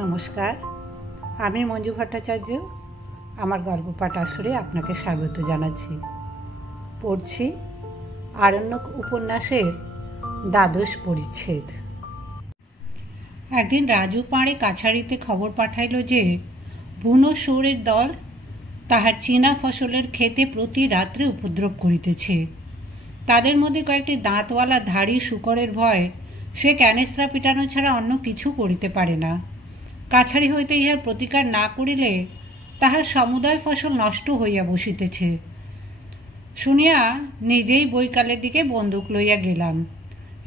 নমস্কার, আমি মঞ্জু ভট্টাচার্য। আমার গল্প পাঠ আসরে আপনাকে স্বাগত জানাচ্ছি। পড়ছি আরণ্যক উপন্যাসের ১২ পরিচ্ছেদ। একদিন রাজু পাড়ে কাছারিতে খবর পাঠাইল যে বুনো শুয়োরের দল তাহার চীনা ফসলের ক্ষেতে প্রতি রাত্রে উপদ্রব করিতেছে। তাদের মধ্যে কয়েকটি দাঁতওয়ালা ধাড়ি শূকরের ভয় সে ক্যানেস্ত্রা পিটানো ছাড়া অন্য কিছু করিতে পারে না। কাছারি হইতে ইহার প্রতিকার না করিলে তাহার সমুদয় ফসল নষ্ট হইয়া বসিতেছে শুনিয়া নিজেই বৈকালের দিকে বন্দুক লইয়া গেলাম।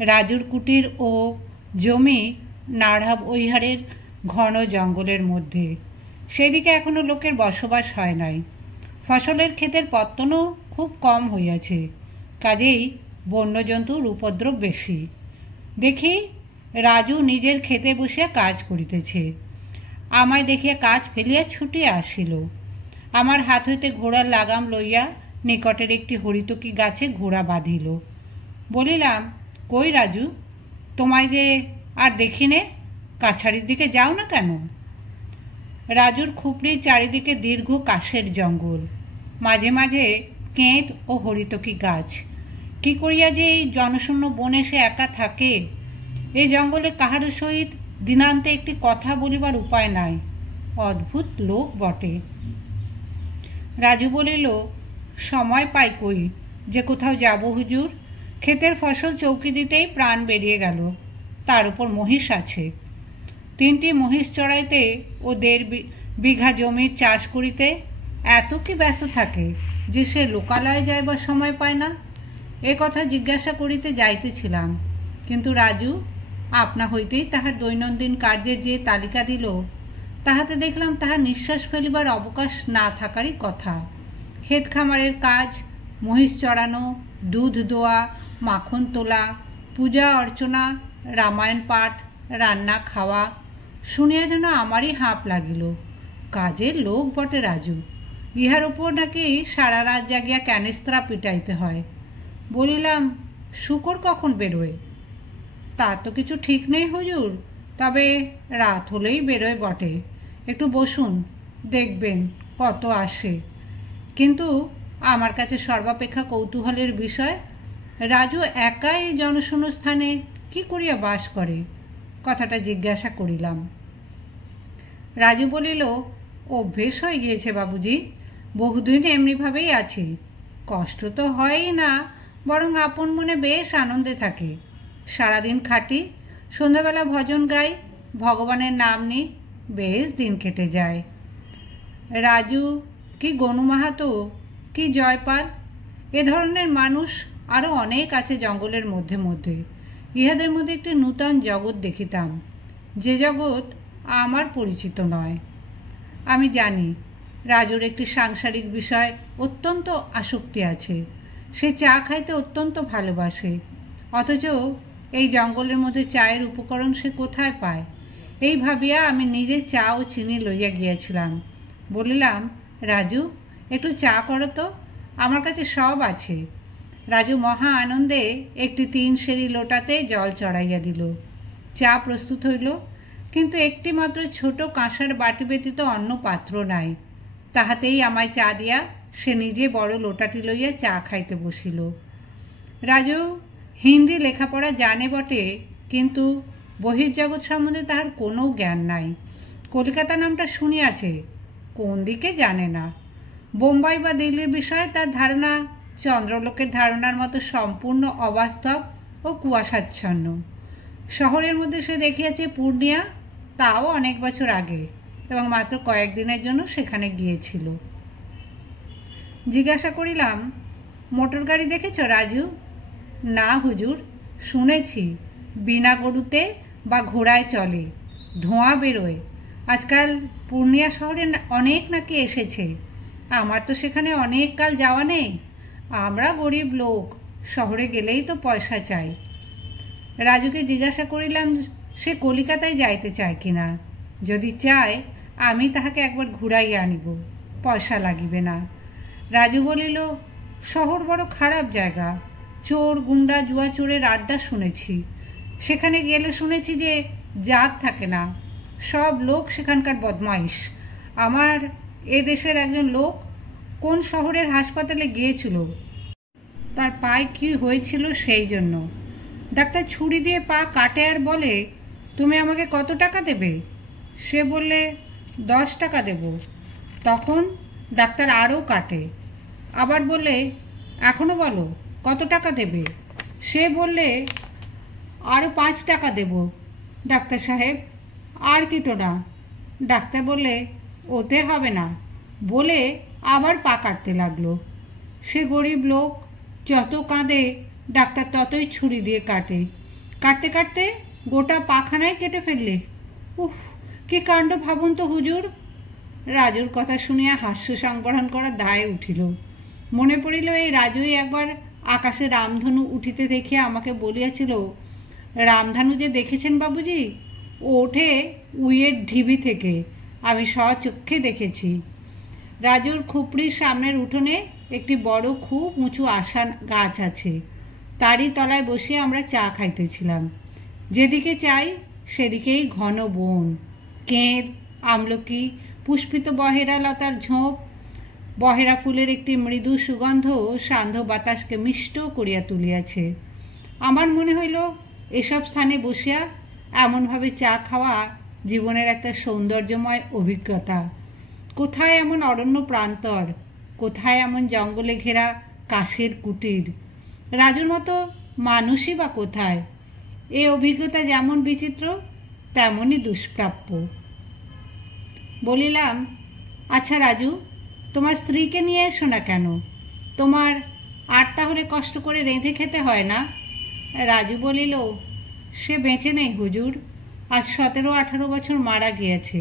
রাজুর কুটির ও জমি নাড়াব ঐহারের ঘন জঙ্গলের মধ্যে, সেদিকে এখনো লোকের বসবাস হয় নাই। ফসলের ক্ষেতের পত্তনও খুব কম হইয়াছে, কাজেই বন্যজন্তুর উপদ্রব বেশি। দেখি রাজু নিজের ক্ষেতে বসিয়া কাজ করিতেছে। আমায় দেখিয়া কাজ ফেলিয়া ছুটিয়া আসিল। আমার হাত হইতে ঘোড়ার লাগাম লইয়া নিকটের একটি হরিতকি গাছে ঘোড়া বাঁধিল। বলিলাম, কই রাজু, তোমায় যে আর দেখিনে, কাছারির দিকে যাও না কেন? রাজুর খুপড়ির চারিদিকে দীর্ঘ কাশের জঙ্গল, মাঝে মাঝে কেঁদ ও হরিতকি গাছ। কি করিয়া যে এই জনশূন্য বনে সে একা থাকে? এই জঙ্গলে কাহারও সহিত দিনান্তে একটি কথা বলিবার উপায় নাই। অদ্ভুত লোক বটে। রাজু বলিল, সময় পাই কই যে কোথাও যাব হুজুর। ক্ষেতের ফসল চৌকি দিতেই প্রাণ বেরিয়ে গেল। তার উপর মহিষ আছে। 3টি মহিষ চড়াইতে ও 1.5 বিঘা জমির চাষ করিতে এত কি ব্যস্ত থাকে যে সে লোকালয়ে যাইবার সময় পায় না। এ কথা জিজ্ঞাসা করিতে যাইতেছিলাম, কিন্তু রাজু আপনা হইতেই তাহার দৈনন্দিন কার্যের যে তালিকা দিল, তাহাতে দেখলাম তাহার নিঃশ্বাস ফেলিবার অবকাশ না থাকারই কথা। ক্ষেত খামারের কাজ, মহিষ চড়ানো, দুধ দোয়া, মাখন তোলা, পূজা অর্চনা, রামায়ণ পাঠ, রান্না খাওয়া, শুনিয়া যেন আমারই হাঁপ লাগিল। কাজের লোক বটে রাজু। ইহার উপর নাকি সারা রাত জাগিয়া ক্যানেস্ত্রা পিটাইতে হয়। বলিলাম, শূকর কখন বেরোয়? তা তো কিছু ঠিক নেই হুজুর, তবে রাত হলেই বেরোয় বটে। একটু বসুন, দেখবেন কত আসে। কিন্তু আমার কাছে সর্বাপেক্ষা কৌতূহলের বিষয়, রাজু একাই জনশূন্য স্থানে কি করিয়া বাস করে? কথাটা জিজ্ঞাসা করিলাম। রাজু বলিল, অভ্যেস হয়ে গিয়েছে বাবুজি, বহুদিন এমনিভাবেই আছি। কষ্ট তো হয়ই না, বরং আপন মনে বেশ আনন্দে থাকে। সারাদিন খাটি, সন্ধ্যাবেলা ভজন গাই, ভগবানের নাম নিই, বেশ দিন কেটে যায়। রাজু কি গনু মাহাতো, কি জয়পাল, এ ধরনের মানুষ আরও অনেক আছে জঙ্গলের মধ্যে মধ্যে। ইহাদের মধ্যে একটি নূতন জগৎ দেখিতাম, যে জগৎ আমার পরিচিত নয়। আমি জানি রাজুর একটি সাংসারিক বিষয় অত্যন্ত আসক্তি আছে। সে চা খাইতে অত্যন্ত ভালোবাসে, অথচ এই জঙ্গলের মধ্যে চায়ের উপকরণ সে কোথায় পায়? এই ভাবিয়া আমি নিজে চা ও চিনি লইয়া গিয়েছিলাম। বলিলাম, রাজু একটু চা করো তো, আমার কাছে সব আছে। রাজু মহা আনন্দে একটি 3 সেরি লোটাতে জল চড়াইয়া দিল। চা প্রস্তুত হইল, কিন্তু একটি মাত্র ছোট কাঁসার বাটি ব্যতীত অন্য পাত্র নাই। তাহাতেই আমায় চা দিয়া সে নিজে বড় লোটাটি লইয়া চা খাইতে বসিল। রাজু হিন্দি লেখাপড়া জানে বটে, কিন্তু বহির্জগৎ সম্বন্ধে তাহার কোনো জ্ঞান নাই। কলকাতা নামটা শুনিয়াছে, কোন দিকে জানে না। বোম্বাই বা দিল্লির বিষয়ে তার ধারণা চন্দ্রলোকের ধারণার মতো সম্পূর্ণ অবাস্তব ও কুয়াশাচ্ছন্ন। শহরের মধ্যে সে দেখিয়াছে পূর্ণিয়া, তাও অনেক বছর আগে, এবং মাত্র কয়েকদিনের জন্য সেখানে গিয়েছিল। জিজ্ঞাসা করিলাম, মোটর গাড়ি দেখেছ রাজু? না হুজুর, শুনেছি বিনা গরুতে বা ঘোড়ায় চলে, ধোঁয়া বেরোয়। আজকাল পূর্ণিয়া শহরে অনেক নাকি এসেছে। আমার তো সেখানে অনেক কাল যাওয়া নেই। আমরা গরিব লোক, শহরে গেলেই তো পয়সা চাই। রাজুকে জিজ্ঞাসা করিলাম সে কলিকাতায় যাইতে চায় কিনা। যদি চায় আমি তাহাকে একবার ঘুরাইয়া আনিব, পয়সা লাগিবে না। রাজু বলিল, শহর বড় খারাপ জায়গা, চোর গুন্ডা জুয়া চোরের আড্ডা শুনেছি। সেখানে গেলে শুনেছি যে জাত থাকে না, সব লোক সেখানকার বদমাইশ। আমার এ দেশের একজন লোক কোন শহরের হাসপাতালে গিয়েছিল, তার পায়ে কি হয়েছিল সেই জন্য। ডাক্তার ছুরি দিয়ে পা কাটে আর বলে, তুমি আমাকে কত টাকা দেবে? সে বললে 10 টাকা দেব। তখন ডাক্তার আরও কাটে, আবার বললে, এখনও বলো কত টাকা দেবে? সে বললে, আরও 5 টাকা দেব। ডাক্তার সাহেব, আর কেটো না। ডাক্তার বললে, ওতে হবে না, বলে আবার পা কাটতে লাগলো। সে গরিব লোক যত কাঁদে ডাক্তার ততই ছুরি দিয়ে কাটে। কাটতে কাটতে গোটা পাখানায় কেটে ফেললে। উফ, কি কাণ্ড ভাবুন তো হুজুর। রাজুর কথা শুনিয়া হাস্য সংবরণ করা দায়ে উঠিল। মনে পড়িল, এই রাজুই একবার আকাশে রামধনু উঠিতে দেখিয়া আমাকে বলিয়াছিল, রামধনু যে দেখেছেন বাবুজি, ও ওঠে উইয়ের ঢিবি থেকে, আমি স্বচক্ষে দেখেছি। রাজুর খুপড়ির সামনের উঠোনে একটি বড় খুব উঁচু আশা গাছ আছে, তারই তলায় বসিয়া আমরা চা খাইতেছিলাম। যেদিকে চাই সেদিকেই ঘন বন, কেঁদ, আমলকি, পুষ্পিত বহেরা লতার ঝোপ, বহেরা ফুলের একটি মৃদু সুগন্ধ সান্ধ্য বাতাসকে মিষ্ট করিয়া তুলিয়াছে। আমার মনে হইল এসব স্থানে বসিয়া এমনভাবে চা খাওয়া জীবনের একটা সৌন্দর্যময় অভিজ্ঞতা। কোথায় এমন অরণ্য প্রান্তর, কোথায় এমন জঙ্গলে ঘেরা কাশের কুটির, রাজুর মতো মানুষই বা কোথায়? এই অভিজ্ঞতা যেমন বিচিত্র তেমনই দুষ্প্রাপ্য। বলিলাম, আচ্ছা রাজু, তোমার স্ত্রীকে নিয়ে এসো না কেন? তোমার আর তাহলে কষ্ট করে রেঁধে খেতে হয় না? রাজু বলিল, সে বেঁচে নেই হুজুর, আজ 17-18 বছর মারা গিয়েছে।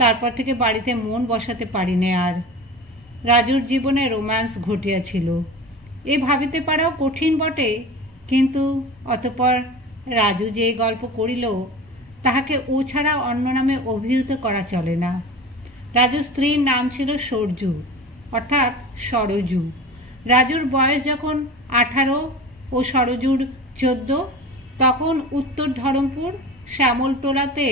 তারপর থেকে বাড়িতে মন বসাতে পারিনি আর। রাজুর জীবনে রোম্যান্স ঘটিয়াছিল, এ ভাবিতে পারাও কঠিন বটে, কিন্তু অতঃপর রাজু যে গল্প করিল তাহাকে ও ছাড়া অন্য নামে অভিহিত করা চলে না। রাজুর স্ত্রীর নাম ছিল সরজু, অর্থাৎ সরজু। রাজুর বয়স যখন 18 ও সরজুর 14, তখন উত্তর ধরমপুর শ্যামলটোলাতে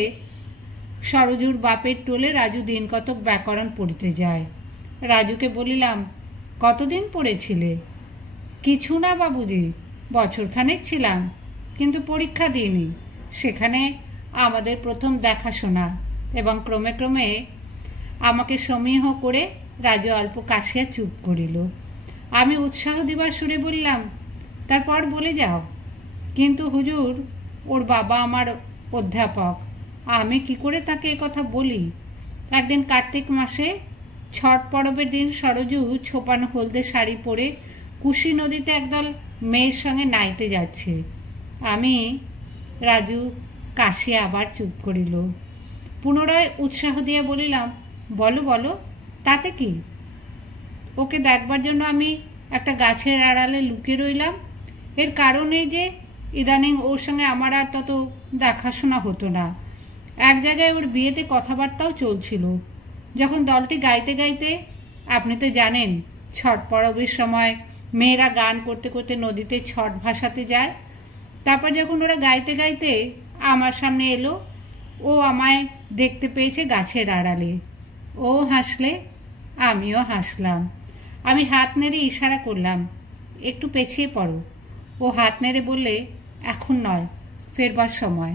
সরজুর বাপের টোলে রাজু দিন কতক ব্যাকরণ পড়িতে যায়। রাজুকে বলিলাম, কতদিন পড়েছিলে? কিছু না বাবুজি, বছরখানেক ছিলাম, কিন্তু পরীক্ষা দিইনি। সেখানে আমাদের প্রথম দেখাশোনা, এবং ক্রমে ক্রমে আমাকে সমীহ করে রাজু অল্প কাশিয়া চুপ করিল। আমি উৎসাহ দিবার সুরে বললাম, তারপর বলে যাও। কিন্তু হুজুর, ওর বাবা আমার অধ্যাপক, আমি কি করে তাকে কথা বলি? একদিন কার্তিক মাসে ছট পরবের দিন সরজু ছোপানো হলদে শাড়ি পরে কুশি নদীতে একদল মেয়ের সঙ্গে নাইতে যাচ্ছে। রাজু কাশিয়া আবার চুপ করিল। পুনরায় উৎসাহ দিয়া বলিলাম, বলো বলো, তাতে কি? ওকে দেখবার জন্য আমি একটা গাছের আড়ালে লুকিয়ে রইলাম। এর কারণ এই যে ইদানিং ওর সঙ্গে আমার আর তত দেখাশোনা হতো না। এক জায়গায় ওর বিয়েতে কথাবার্তাও চলছিল। যখন দলটি গাইতে গাইতে, আপনি তো জানেন ছট পরবের সময় মেয়েরা গান করতে করতে নদীতে ছট ভাসাতে যায়, তারপর যখন ওরা গাইতে গাইতে আমার সামনে এলো, ও আমায় দেখতে পেয়েছে গাছের আড়ালে। ও হাসলে, আমিও হাসলাম। আমি হাত নেড়ে ইশারা করলাম, একটু পেছিয়ে পড়ো। ও হাত নেড়ে বললে, এখন নয়, ফেরবার সময়।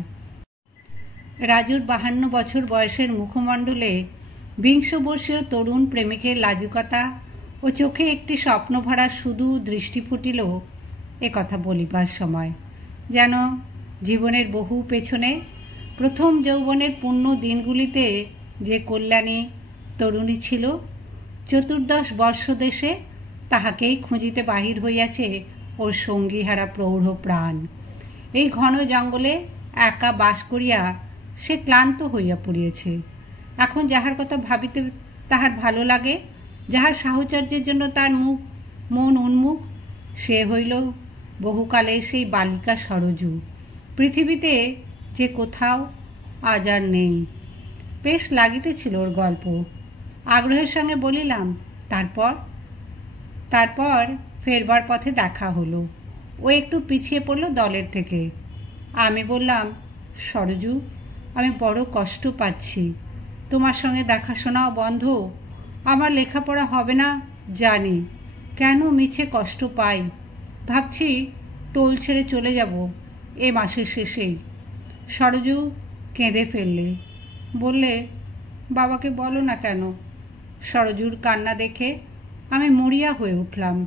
রাজুর 52 বছর বয়সের মুখমণ্ডলে 20 বর্ষীয় তরুণ প্রেমিকের লাজুকতা ও চোখে একটি স্বপ্নভরা শুধু দৃষ্টি ফুটিল এ কথা বলিবার সময়। যেন জীবনের বহু পেছনে প্রথম যৌবনের পূর্ণ দিনগুলিতে যে কল্যাণী তরুণী ছিল, 14 বর্ষ দেশে তাহাকেই খুঁজিতে বাহির হইয়াছে ওর সঙ্গীহারা প্রৌঢ় প্রাণ। এই ঘন জঙ্গলে একা বাস করিয়া সে ক্লান্ত হইয়া পড়িয়েছে। এখন যাহার কথা ভাবিতে তাহার ভালো লাগে, যাহার সাহচর্যের জন্য তার মন উন্মুখ, সে হইল বহুকালে সেই বালিকা সরজু, পৃথিবীতে যে কোথাও আজ আর নেই। বেশ লাগিতেছিল ওর গল্প। আগ্রহের সঙ্গে বলিলাম, তারপর ফেরবার পথে দেখা হলো। ও একটু পিছিয়ে পড়ল দলের থেকে। আমি বললাম, সরজু, আমি বড় কষ্ট পাচ্ছি। তোমার সঙ্গে দেখাশোনাও বন্ধ, আমার লেখাপড়া হবে না জানি, কেন মিছে কষ্ট পাই। ভাবছি টোল ছেড়ে চলে যাব এ মাসের শেষেই। সরজু কেঁদে ফেললে, বললে, বাবাকে বলো না কেন। সরজুর কান্না দেখে আমি মরিয়া হয়ে উঠলাম।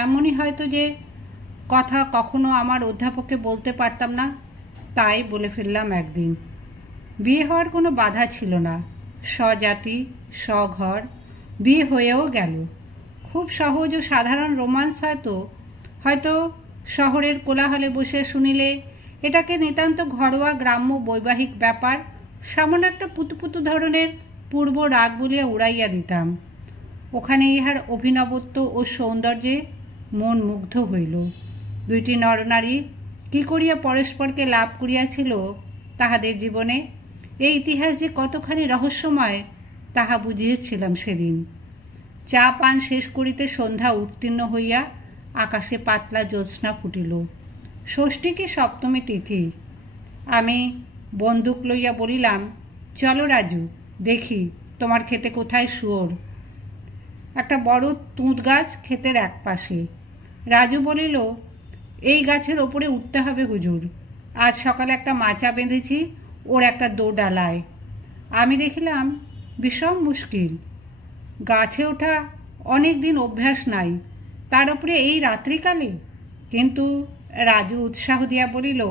এমনই হয়তো যে কথা কখনো আমার অধ্যাপককে বলতে পারতাম না, তাই বলে ফেললাম একদিন। বিয়ে হওয়ার কোনো বাধা ছিল না, স্বজাতি স্বঘর, বিয়ে হয়েও গেল। খুব সহজ ও সাধারণ রোমান্স হয়তো শহরের কোলাহলে বসে শুনিলে এটাকে নিতান্ত ঘরোয়া গ্রাম্য বৈবাহিক ব্যাপার, সামান্য একটা পুতুপুতু ধরনের পূর্ব রাগ বলিয়া উড়াইয়া দিতাম। ওখানে ইহার অভিনবত্ব ও সৌন্দর্যে মন মুগ্ধ হইল। দুইটি নরনারী কি করিয়া পরস্পরকে লাভ করিয়াছিল তাহাদের জীবনে, এই ইতিহাস যে কতখানি রহস্যময় তাহা বুঝিয়েছিলাম সেদিন। চা পান শেষ করিতে সন্ধ্যা উত্তীর্ণ হইয়া আকাশে পাতলা জ্যোৎস্না ফুটিল। ষষ্ঠী কি সপ্তমী তিথি। আমি বন্দুক লইয়া বলিলাম, চলো রাজু, দেখি তোমার ক্ষেতে কোথায় শুয়োর। একটা বড় তুঁত গাছ ক্ষেতের এক পাশে। রাজু বলিল, এই গাছের ওপরে উঠতে হবে হুজুর, আজ সকালে একটা মাচা বেঁধেছি ওর একটা দোডালায়। আমি দেখিলাম বিষম মুশকিল, গাছে ওঠা অনেক দিন অভ্যাস নাই, তার উপরে এই রাত্রিকালে। কিন্তু রাজু উৎসাহ দিয়া বলিল,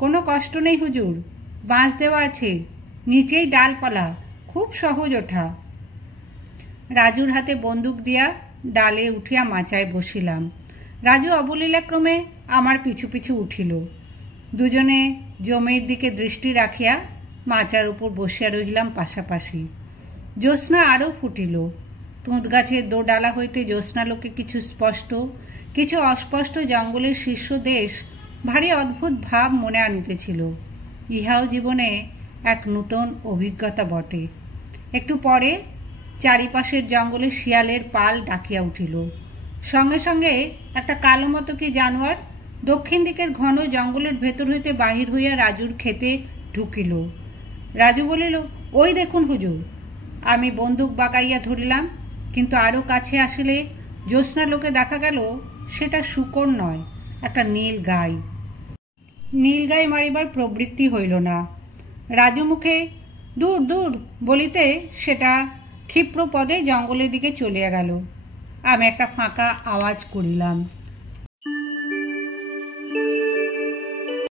কোনো কষ্ট নেই হুজুর, বাঁশ দেওয়া আছে, নিচেই ডালপালা, খুব সহজ ওঠা। রাজুর হাতে বন্দুক দিয়া ডালে উঠিয়া মাচায় বসিলাম। রাজু অবলীলাক্রমে আমার পিছু পিছু উঠিল। দুজনে জমির দিকে দৃষ্টি রাখিয়া মাচার উপর বসিয়া রহিলাম পাশাপাশি। জ্যোৎস্না আরও ফুটিল। তুঁত গাছের দোডালা হইতে জ্যোৎস্নালোকে কিছু স্পষ্ট, কিছু অস্পষ্ট জঙ্গলের শীর্ষদেশ ভারী অদ্ভুত ভাব মনে আনিতেছিল। ইহাও জীবনে এক নূতন অভিজ্ঞতা বটে। একটু পরে চারিপাশের জঙ্গলে শিয়ালের পাল ডাকিয়া উঠিল। সঙ্গে সঙ্গে একটা কালো মতো কি জানোয়ার দক্ষিণ দিকের ঘন জঙ্গলের ভেতর হইতে বাহির হইয়া রাজুর ক্ষেতে ঢুকিল। রাজু বলিল, ওই দেখুন হুজুর। আমি বন্দুক বাগাইয়া ধরিলাম, কিন্তু আরও কাছে আসলে জ্যোৎস্নালোকে দেখা গেল সেটা শূকর নয়, একটা নীল গাই। নীল গাই মারিবার প্রবৃত্তি হইল না। রাজু মুখে দূর দূর বলিতে সেটা ক্ষিপ্র পদে জঙ্গলের দিকে চলিয়া গেল। আমি একটা ফাঁকা আওয়াজ করিলাম।